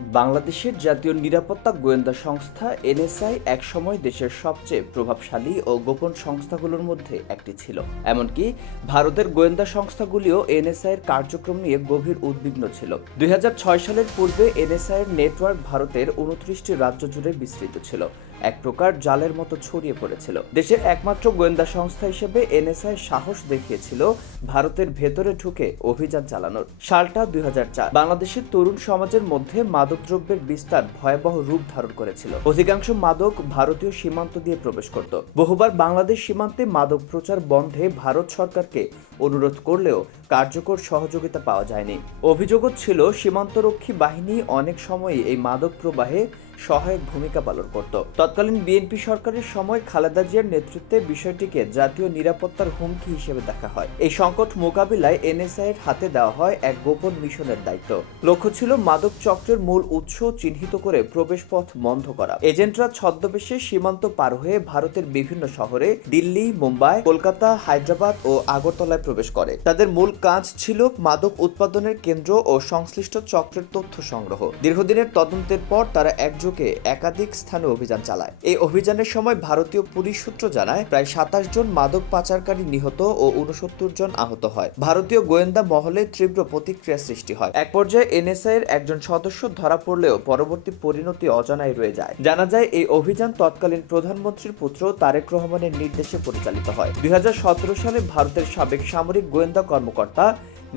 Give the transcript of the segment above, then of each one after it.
বাংলাদেশের জাতীয় নিরাপত্তা গোয়েন্দা সংস্থা, এনএসআই, একসময় দেশের সবচেয়ে প্রভাবশালী ও গোপন সংস্থাগুলোর মধ্যে একটি ছিল। এমনকি ভারতের গোয়েন্দা সংস্থাগুলিও এনএসআই এর কার্যক্রম নিয়ে গভীর উদ্বিগ্ন ছিল। দুই সালের পূর্বে এনএসআই এর নেটওয়ার্ক ভারতের উনত্রিশটি রাজ্য জুড়ে বিস্তৃত ছিল। এক প্রকার জালের মতো ছড়িয়ে পড়েছিল। দেশের একমাত্র গোয়েন্দা সংস্থা হিসেবে এনএসআই সাহস দেখিয়েছিল ভারতের ভেতরে ঢুকে অভিযান চালানোর। সালটা দুই হাজার চার। বাংলাদেশের তরুণ সমাজের মধ্যে মাদকদ্রব্যের বিস্তার ভয়াবহ রূপ ধারণ করেছিল। অধিকাংশ মাদক ভারতীয় সীমান্ত দিয়ে প্রবেশ করত। বহুবার বাংলাদেশ সীমান্তে মাদক প্রচার বন্ধে ভারত সরকারকে অনুরোধ করলেও কার্যকর সহযোগিতা পাওয়া যায়নি। অভিযোগও ছিল, সীমান্তরক্ষী বাহিনী অনেক সময়ই এই মাদক প্রবাহে সহায়ক ভূমিকা পালন করত। তৎকালীন বিএনপি সরকারের সময় খালেদা জিয়ার নেতৃত্বে বিষয়টিকে জাতীয় নিরাপত্তার হুমকি হিসেবে দেখা হয়। এই সংকট মোকাবিলায় এনএসআই এর হাতে দেওয়া হয় এক গোপন মিশনের দায়িত্ব। লক্ষ্য ছিল মাদক চক্রের মূল উৎস চিহ্নিত করে প্রবেশ পথ বন্ধ করা। এজেন্টরা ছদ্মবেশে সীমান্ত পার হয়ে ভারতের বিভিন্ন শহরে দিল্লি, মুম্বাই, কলকাতা, হায়দ্রাবাদ ও আগরতলায় প্রবেশ করে। তাদের মূল কাজ ছিল মাদক উৎপাদনের কেন্দ্র ও সংশ্লিষ্ট চক্রের তথ্য সংগ্রহ। দীর্ঘদিনের তদন্তের পর তারা একযোগে একাধিক স্থানে অভিযান চালায়। এই অভিযানের সময় ভারতীয় পুলিশ সূত্র জানায়, প্রায় সাতাশ জন মাদক পাচারকারী নিহত ও উনসত্তর জন আহত হয়। ভারতীয় গোয়েন্দা মহলে তীব্র প্রতিক্রিয়া সৃষ্টি হয়। এক পর্যায়ে এনএসআই এর একজন সদস্য ধরা পড়লেও পরবর্তী পরিণতি অজানায় রয়ে যায়। জানা যায়, এই অভিযান তৎকালীন প্রধানমন্ত্রীর পুত্র তারেক রহমানের নির্দেশে পরিচালিত হয়। দুই হাজার সতেরো সালে ভারতের সাবেক সামরিক গোয়েন্দা কর্মকর্তা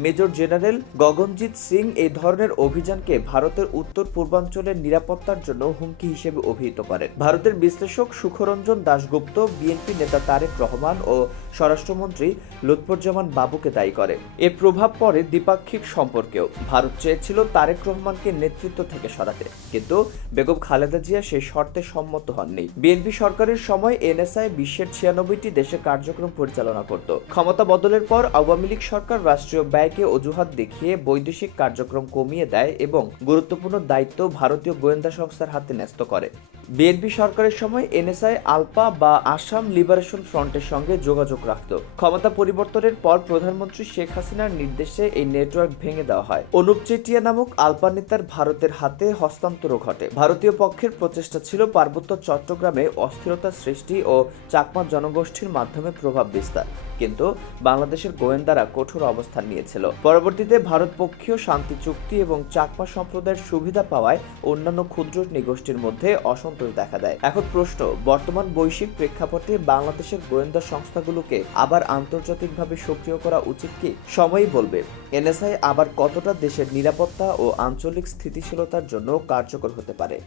মেজর জেনারেল গগনজিৎ সিং এই ধরনের অভিযানকে ভারতের উত্তর পূর্বাঞ্চলের নিরাপত্তার জন্য হুমকি হিসেবে অভিহিত করেন। ভারতের বিশ্লেষক সুখরঞ্জন দাশগুপ্ত, বিএনপি নেতা তারেক রহমান ও স্বরাষ্ট্রমন্ত্রী লুৎফুজ্জামান বাবুকে দায়ী করে এর প্রভাব পড়ে দ্বিপাক্ষিক সম্পর্কেও। ভারত চেয়েছিল তারেক রহমানকে নেতৃত্ব থেকে সরাতে, কিন্তু বেগম খালেদা জিয়া সেই শর্তে সম্মত হননি। বিএনপি সরকারের সময় এনএসআই বিশ্বের ছিয়ানব্বইটি দেশে কার্যক্রম পরিচালনা করত। ক্ষমতা বদলের পর আওয়ামী লীগ সরকার রাষ্ট্রীয় ব্যয়কে অজুহাত দেখিয়ে বৈদেশিক কার্যক্রম কমিয়ে দেয় এবং গুরুত্বপূর্ণ দায়িত্ব ভারতীয় গোয়েন্দা সংস্থার হাতে ন্যস্ত করে। বিএনপি সরকারের সময় এনএসআই, আলপা বা আসাম লিবারেশন ফ্রন্টের সঙ্গে যোগাযোগ রাখত। ক্ষমতা পরিবর্তনের পর প্রধানমন্ত্রী শেখ হাসিনার নির্দেশে এই নেটওয়ার্ক ভেঙে দেওয়া হয়। অনুপ চেটিয়া নামক আলপা নেতার ভারতের হাতে হস্তান্তরও ঘটে। ভারতীয় পক্ষের প্রচেষ্টা ছিল পার্বত্য চট্টগ্রামে অস্থিরতা সৃষ্টি ও চাকমা জনগোষ্ঠীর মাধ্যমে প্রভাব বিস্তার। কিন্তু বাংলাদেশের গোয়েন্দারা কঠোর অবস্থান নিয়েছিল। পরবর্তীতে ভারত পক্ষীয় শান্তি চুক্তি এবং চাকমা সম্প্রদায়ের সুবিধা পাওয়ায় অন্যান্য ক্ষুদ্র নৃগোষ্ঠীর মধ্যে অসন্তোষ দেখা দেয়। এখন প্রশ্ন, বর্তমান বৈশ্বিক প্রেক্ষাপটে বাংলাদেশের গোয়েন্দা সংস্থাগুলোকে আবার আন্তর্জাতিকভাবে সক্রিয় করা উচিত কি? সময়ই বলবে। এনএসআই আবার কতটা দেশের নিরাপত্তা ও আঞ্চলিক স্থিতিশীলতার জন্য কার্যকর হতে পারে?